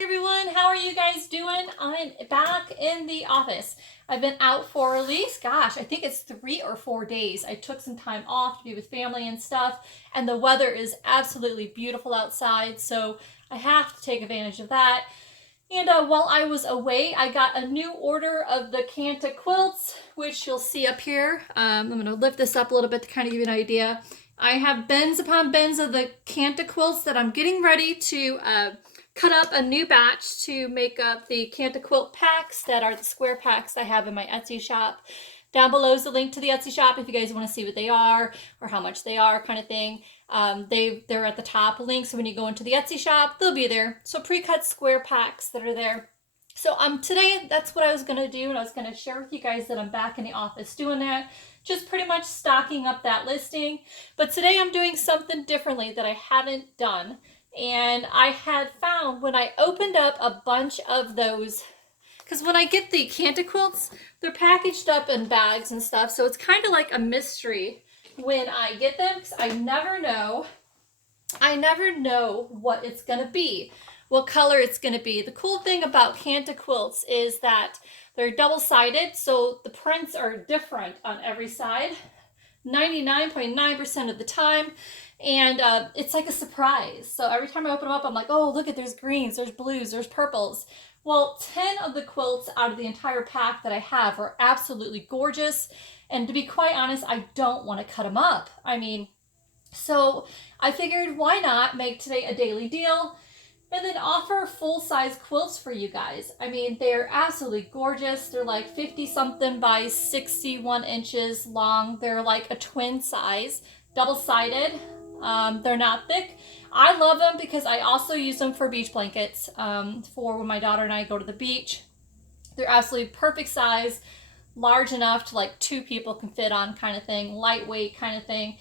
Hey everyone, how are you guys doing? I'm back in the office. I've been out for at least, I think it's 3 or 4 days. I took some time off to be with family and stuff, and the weather is absolutely beautiful outside, so I have to take advantage of that. And while I was away, I got a new order of the KANTHA quilts, which you'll see up here. I'm going to lift this up a little bit to kind of give you an idea. I have bins upon bins of the KANTHA quilts that I'm getting ready to cut up a new batch to make up the KANTHA quilt packs that are the square packs I have in my Etsy shop. Down below is the link to the Etsy shop if you guys want to see what they are or how much they are, kind of thing. They're at the top link, so when you go into the Etsy shop, they'll be there. So pre-cut square packs that are there. So today, that's what I was going to do, and I was going to share with you guys that I'm back in the office doing that. Just pretty much stocking up that listing. But today I'm doing something differently that I haven't done. And I had found when I opened up a bunch of those, because when I get the KANTHA quilts, they're packaged up in bags and stuff, so it's kind of like a mystery when I get them, because I never know what it's going to be, what color it's going to be. The cool thing about KANTHA quilts is that they're double-sided, so the prints are different on every side 99.9% of the time, and it's like a surprise. So every time I open them up, I'm like, oh, look at, there's greens, there's blues, there's purples. Well, 10 of the quilts out of the entire pack that I have are absolutely gorgeous, and to be quite honest, I don't want to cut them up. So I figured, why not make today a daily deal and then offer full-size quilts for you guys. They're absolutely gorgeous. They're like 50 something by 61 inches long. They're like a twin size, double-sided. They're not thick. I love them because I also use them for beach blankets, for when my daughter and I go to the beach. They're absolutely perfect size, large enough to like 2 people can fit on, kind of thing, lightweight kind of thing.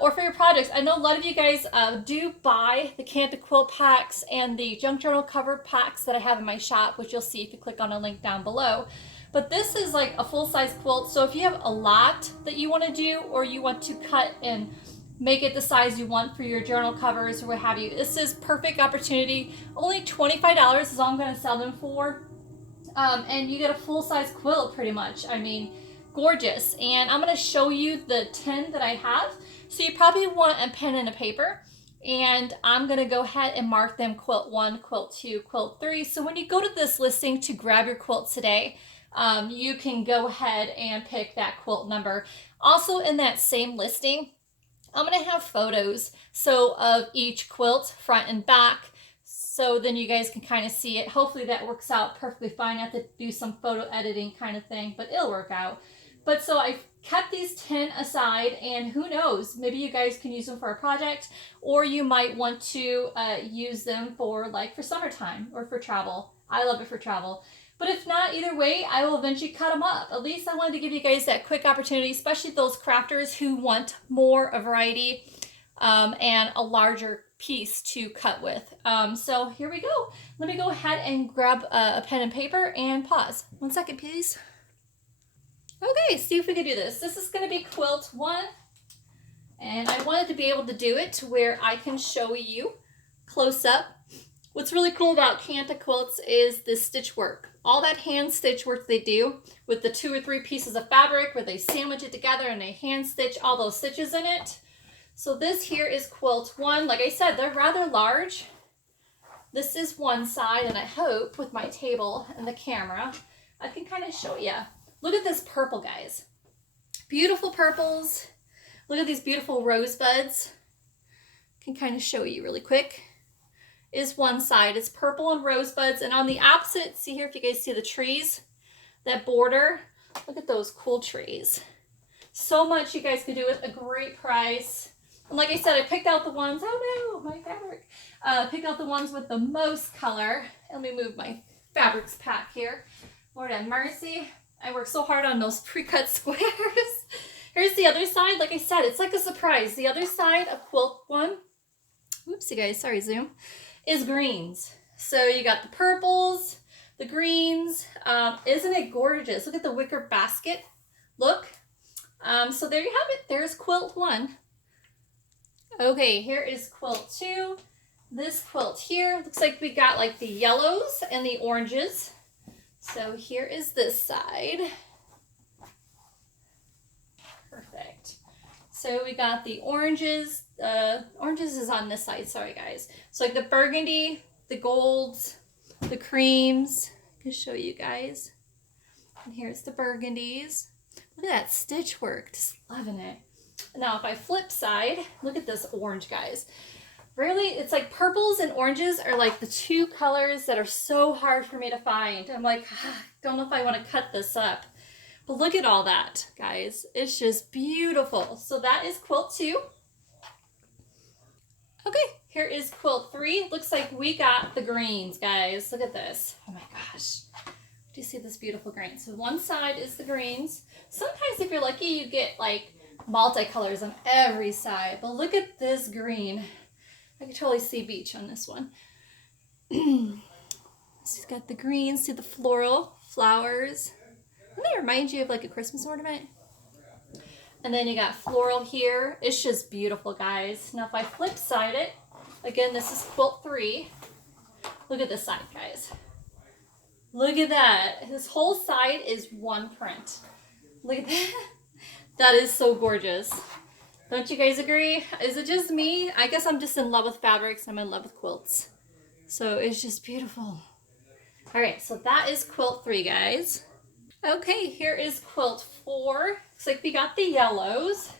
Or for your projects. I know a lot of you guys do buy the KANTHA quilt packs and the junk journal cover packs that I have in my shop, which you'll see if you click on a link down below. But this is like a full-size quilt, so if you have a lot that you want to do, or you want to cut and make it the size you want for your journal covers or what have you, this is perfect opportunity. Only $25 is all I'm going to sell them for. And you get a full-size quilt pretty much. Gorgeous. And I'm going to show you the 10 that I have. So you probably want a pen and a paper. And I'm going to go ahead and mark them quilt 1, quilt 2, quilt 3. So when you go to this listing to grab your quilt today, you can go ahead and pick that quilt number. Also in that same listing, I'm going to have photos of each quilt, front and back. So then you guys can kind of see it. Hopefully that works out perfectly fine. I have to do some photo editing kind of thing, but it'll work out. But so I've kept these 10 aside, and who knows, maybe you guys can use them for a project, or you might want to use them for summertime or for travel. I love it for travel. But if not, either way, I will eventually cut them up. At least I wanted to give you guys that quick opportunity, especially those crafters who want more variety and a larger piece to cut with. So here we go. Let me go ahead and grab a pen and paper and pause. 1 second, please. Okay, see if we can do this. This is going to be quilt 1, and I wanted to be able to do it to where I can show you close up. What's really cool about KANTHA quilts is the stitch work. All that hand stitch work they do with the 2 or 3 pieces of fabric where they sandwich it together and they hand stitch all those stitches in it. So this here is quilt 1. Like I said, they're rather large. This is one side, and I hope with my table and the camera, I can kind of show you. Look at this purple, guys. Beautiful purples. Look at these beautiful rosebuds. Can kind of show you really quick. Is one side. It's purple and rosebuds, and on the opposite, see here if you guys see the trees, that border. Look at those cool trees. So much you guys can do with a great price. And like I said, I picked out the ones, oh no, my fabric. Picked out the ones with the most color. Let me move my fabrics pack here. Lord have mercy. I worked so hard on those pre-cut squares. Here's the other side. Like I said, it's like a surprise. The other side of quilt 1, whoopsie guys, sorry, zoom, is greens. So you got the purples, the greens. Isn't it gorgeous? Look at the wicker basket. Look. So there you have it. There's quilt 1. Okay, here is quilt 2. This quilt here, looks like we got like the yellows and the oranges. So here is this side. Perfect. So we got the oranges. Oranges is on this side, sorry guys. So like the burgundy, the golds, the creams. I can show you guys. And here's the burgundies. Look at that stitch work, just loving it. Now if I flip side, look at this orange, guys. Really, it's like purples and oranges are like the two colors that are so hard for me to find. I'm like, don't know if I want to cut this up. But look at all that, guys. It's just beautiful. So that is quilt 2. Okay, here is quilt 3. Looks like we got the greens, guys. Look at this. Oh my gosh. Do you see this beautiful green? So one side is the greens. Sometimes if you're lucky, you get like multicolors on every side. But look at this green. I can totally see beach on this one. She's got the greens, see the floral flowers. Doesn't that remind you of like a Christmas ornament? And then you got floral here. It's just beautiful, guys. Now if I flip side it, again, this is quilt 3. Look at this side, guys. Look at that. This whole side is one print. Look at that. That is so gorgeous. Don't you guys agree? Is it just me? I guess I'm just in love with fabrics. I'm in love with quilts. So it's just beautiful. All right, so that is quilt 3, guys. Okay, here is quilt 4. Looks like we got the yellows.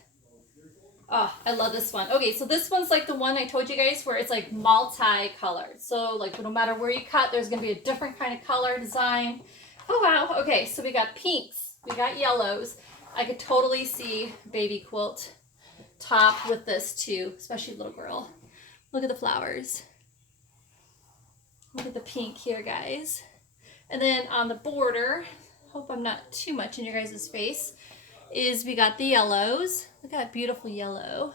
Oh, I love this one. Okay, so this one's like the one I told you guys where it's like multi-colored. So like no matter where you cut, there's gonna be a different kind of color design. Oh wow, okay, so we got pinks, we got yellows. I could totally see baby quilt top with this too, especially little girl. Look at the flowers. Look at the pink here, guys. And then on the border, hope I'm not too much in your guys' face, is we got the yellows. Look at that beautiful yellow.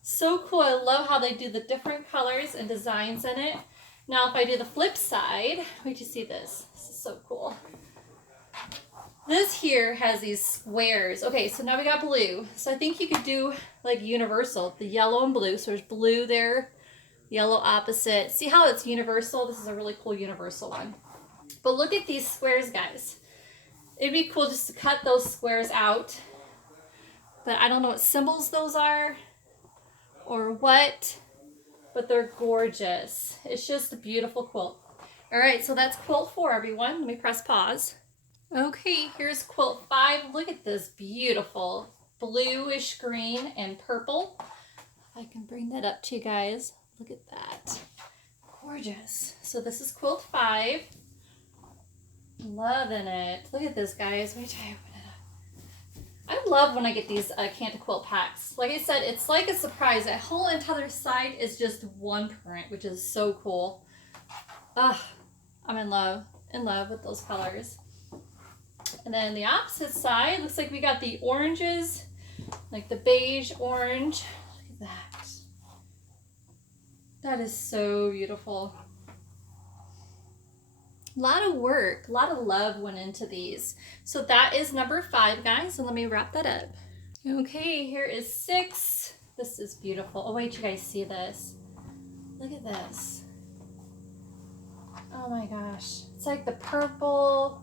So cool. I love how they do the different colors and designs in it. Now if I do the flip side, wait to see this. This is so cool. This here has these squares. Okay, so now we got blue. So I think you could do like universal, the yellow and blue. So there's blue there, yellow opposite. See how it's universal? This is a really cool universal one. But look at these squares, guys. It'd be cool just to cut those squares out. But I don't know what symbols those are or what, but they're gorgeous. It's just a beautiful quilt. All right, so that's quilt 4, everyone. Let me press pause. Okay, here's quilt 5. Look at this beautiful bluish green and purple. If I can bring that up to you guys. Look at that. Gorgeous. So this is quilt 5. Loving it. Look at this, guys. Wait till I open it up. I love when I get these KANTHA quilt packs. Like I said, it's like a surprise. That whole entire side is just one print, which is so cool. Ugh, I'm in love with those colors. And then the opposite side, looks like we got the oranges, like the beige orange. Look at that. That is so beautiful. A lot of work, a lot of love went into these. So that is number 5, guys. And let me wrap that up. Okay, here is 6. This is beautiful. Oh, wait, you guys see this? Look at this. Oh my gosh. It's like the purple,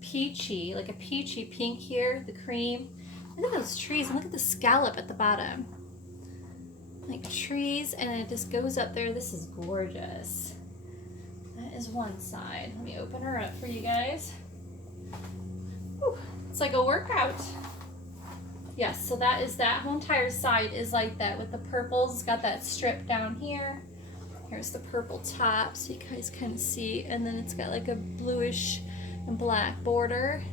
peachy, like a peachy pink here, the cream. Look at those trees and look at the scallop at the bottom. Like trees, and it just goes up there. This is gorgeous. That is one side. Let me open her up for you guys. Whew, it's like a workout. Yes, so that is that whole entire side is like that with the purples. It's got that strip down here. Here's the purple top, so you guys kind of see. And then it's got like a bluish and black border.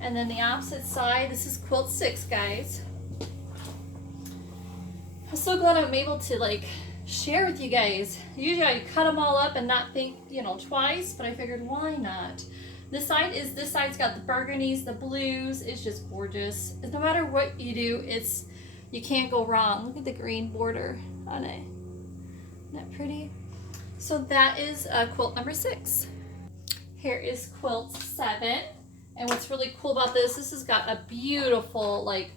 And then the opposite side, this is quilt 6, guys. I'm so glad I'm able to like share with you guys. Usually I cut them all up and not think, you know, twice, but I figured why not? This side's got the burgundies, the blues. It's just gorgeous. No matter what you do, you can't go wrong. Look at the green border on it. Isn't that pretty? So that is quilt number 6. Here is quilt 7. And what's really cool about this has got a beautiful like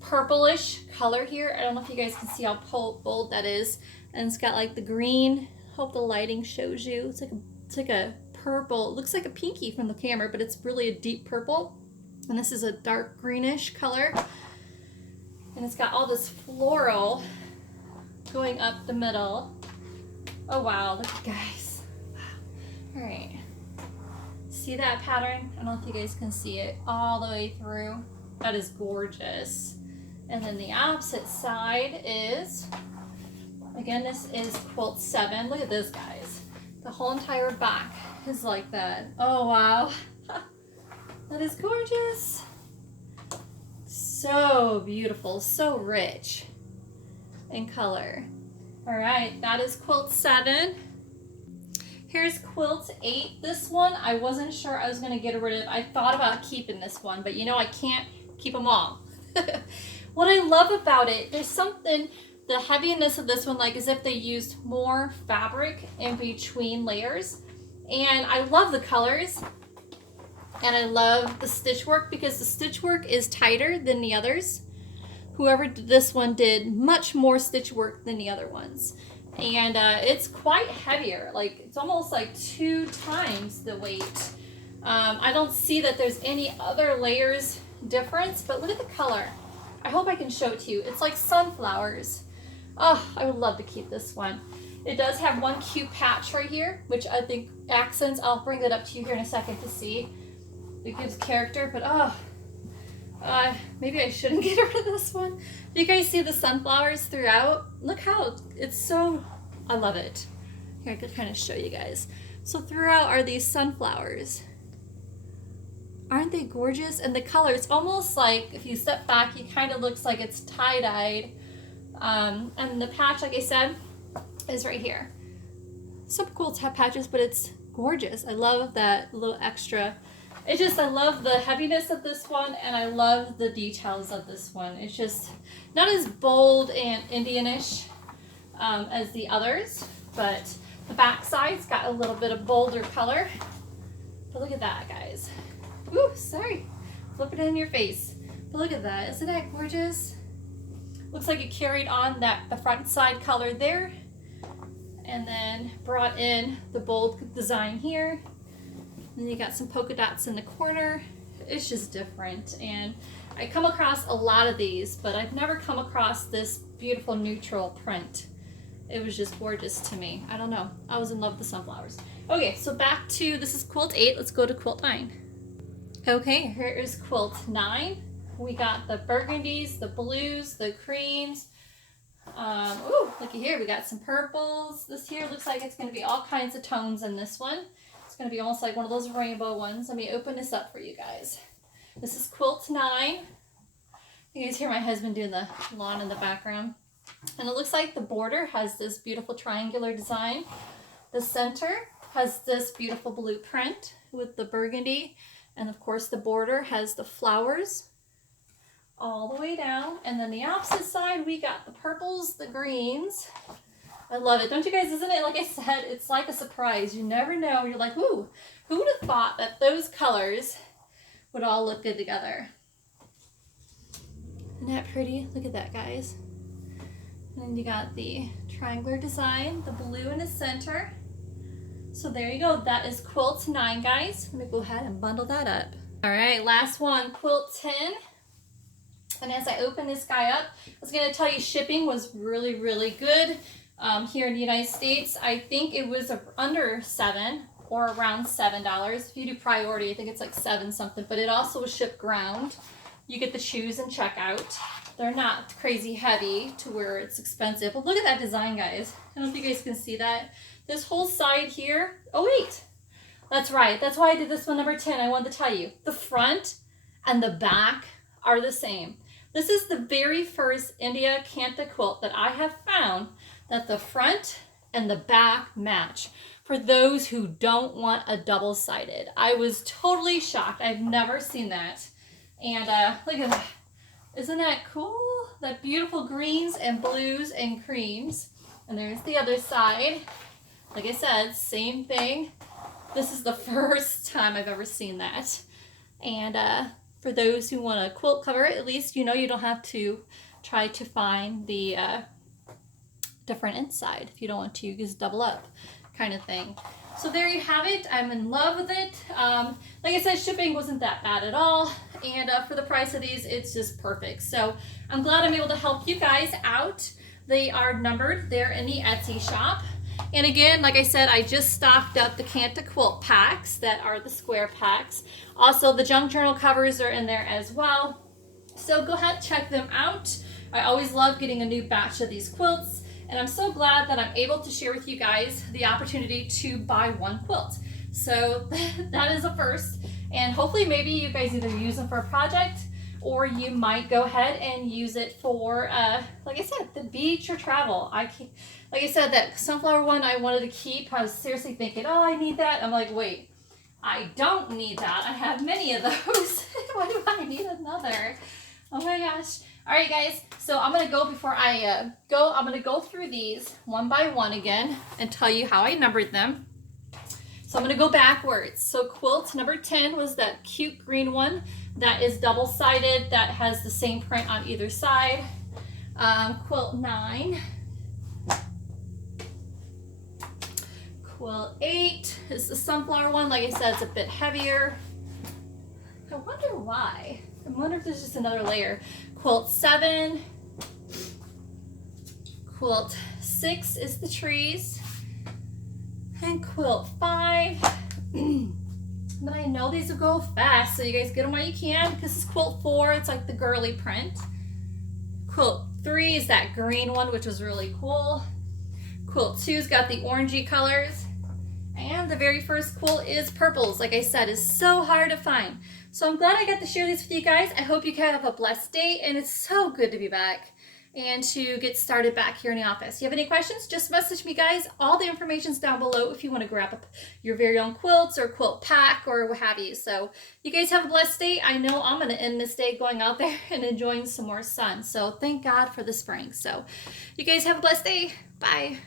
purplish color here. I don't know if you guys can see how bold that is. And it's got like the green. Hope the lighting shows you. It's like a purple. It looks like a pinky from the camera, but it's really a deep purple. And this is a dark greenish color. And it's got all this floral going up the middle. Oh wow, look at guys. All right. See that pattern? I don't know if you guys can see it all the way through. That is gorgeous. And then the opposite side is, again, this is quilt 7. Look at this, guys. The whole entire back is like that. Oh wow. That is gorgeous. So beautiful, so rich in color. All right, that is quilt 7. Here's quilt 8. This one, I wasn't sure I was gonna get rid of. I thought about keeping this one, but you know, I can't keep them all. What I love about it, there's something, the heaviness of this one, like as if they used more fabric in between layers. And I love the colors. And I love the stitch work because the stitch work is tighter than the others. Whoever did this one did much more stitch work than the other ones. And it's quite heavier, like it's almost like 2 times the weight. I don't see that there's any other layers difference, but look at the color. I hope I can show it to you. It's like sunflowers. Oh, I would love to keep this one. It does have one cute patch right here, which I think accents. I'll bring that up to you here in a second to see. It gives character, but maybe I shouldn't get rid of this one. Do you guys see the sunflowers throughout? Look how it's so, I love it. Here, I could kind of show you guys. So throughout are these sunflowers. Aren't they gorgeous? And the color, it's almost like, if you step back, it kind of looks like it's tie-dyed. And the patch, like I said, is right here. Some quilts have patches, but it's gorgeous. I love that little extra. It's just, I love the heaviness of this one, and I love the details of this one. It's just not as bold and Indianish as the others, but the back side's got a little bit of bolder color. But look at that, guys. Ooh, sorry. Flip it in your face. But look at that. Isn't that gorgeous? Looks like it carried on the front side color there, and then brought in the bold design here. And you got some polka dots in the corner. It's just different. And I come across a lot of these, but I've never come across this beautiful neutral print. It was just gorgeous to me. I don't know. I was in love with the sunflowers. Okay, so back to, this is quilt 8. Let's go to quilt 9. Okay, here is quilt 9. We got the burgundies, the blues, the creams. Ooh, looky here. We got some purples. This here looks like it's going to be all kinds of tones in this one. It's going to be almost like one of those rainbow ones. Let me open this up for you guys. This is quilt 9. You guys hear my husband doing the lawn in the background. And it looks like the border has this beautiful triangular design. The center has this beautiful blue print with the burgundy. And of course the border has the flowers all the way down. And then the opposite side, we got the purples, the greens. I love it. Don't you guys? Isn't it, like I said, it's like a surprise. You never know. You're like, ooh, who would have thought that those colors would all look good together? Isn't that pretty? Look at that, guys. And then you got the triangular design, the blue in the center. So there you go. That is quilt 9, guys. Let me go ahead and bundle that up. All right, last one, quilt 10. And as I open this guy up, I was going to tell you shipping was really, really good. Here in the United States, I think it was under $7 or around $7. If you do priority, I think it's like 7 something, but it also was shipped ground. You get the shoes and checkout. They're not crazy heavy to where it's expensive. But look at that design, guys. I don't know if you guys can see that. This whole side here. Oh, wait. That's right. That's why I did this one number 10. I wanted to tell you. The front and the back are the same. This is the very first India KANTHA quilt that I have found that the front and the back match for those who don't want a double-sided. I was totally shocked. I've never seen that. And look at that. Isn't that cool? That beautiful greens and blues and creams. And there's the other side. Like I said, same thing. This is the first time I've ever seen that. And for those who want a quilt cover, at least you know you don't have to try to find the different inside. If you don't want to, you just double up kind of thing. So there you have it. I'm in love with it. Like I said, shipping wasn't that bad at all. And for the price of these, it's just perfect. So I'm glad I'm able to help you guys out. They are numbered. They're in the Etsy shop. And again, like I said, I just stocked up the KANTHA quilt packs that are the square packs. Also, the junk journal covers are in there as well. So go ahead, check them out. I always love getting a new batch of these quilts. And I'm so glad that I'm able to share with you guys the opportunity to buy one quilt. So that is a first. And hopefully maybe you guys either use them for a project, or you might go ahead and use it for, like I said, the beach or travel. Like I said, that sunflower one I wanted to keep. I was seriously thinking, oh, I need that. I'm like, wait, I don't need that. I have many of those. Why do I need another? Oh my gosh. All right, guys. So I'm going to go before I go. I'm going to go through these one by one again and tell you how I numbered them. So I'm going to go backwards. So quilt number 10 was that cute green one that is double-sided, that has the same print on either side. Quilt 9. Quilt 8 is the sunflower one. Like I said, it's a bit heavier. I wonder why. I wonder if there's just another layer. Quilt 7. Quilt 6 is the trees. And quilt 5. But I know these will go fast, so you guys get them while you can, because this is quilt 4. It's like the girly print. Quilt 3 is that green one, which was really cool. Quilt 2's got the orangey colors. And the very first quilt is purples. Like I said, is so hard to find. So I'm glad I got to share these with you guys. I hope you can have a blessed day, and it's so good to be back and to get started back here in the office. If you have any questions, just message me, guys. All the information's down below if you want to grab up your very own quilts or quilt pack or what have you. So you guys have a blessed day. I know I'm going to end this day going out there and enjoying some more sun. So thank God for the spring. So you guys have a blessed day. Bye.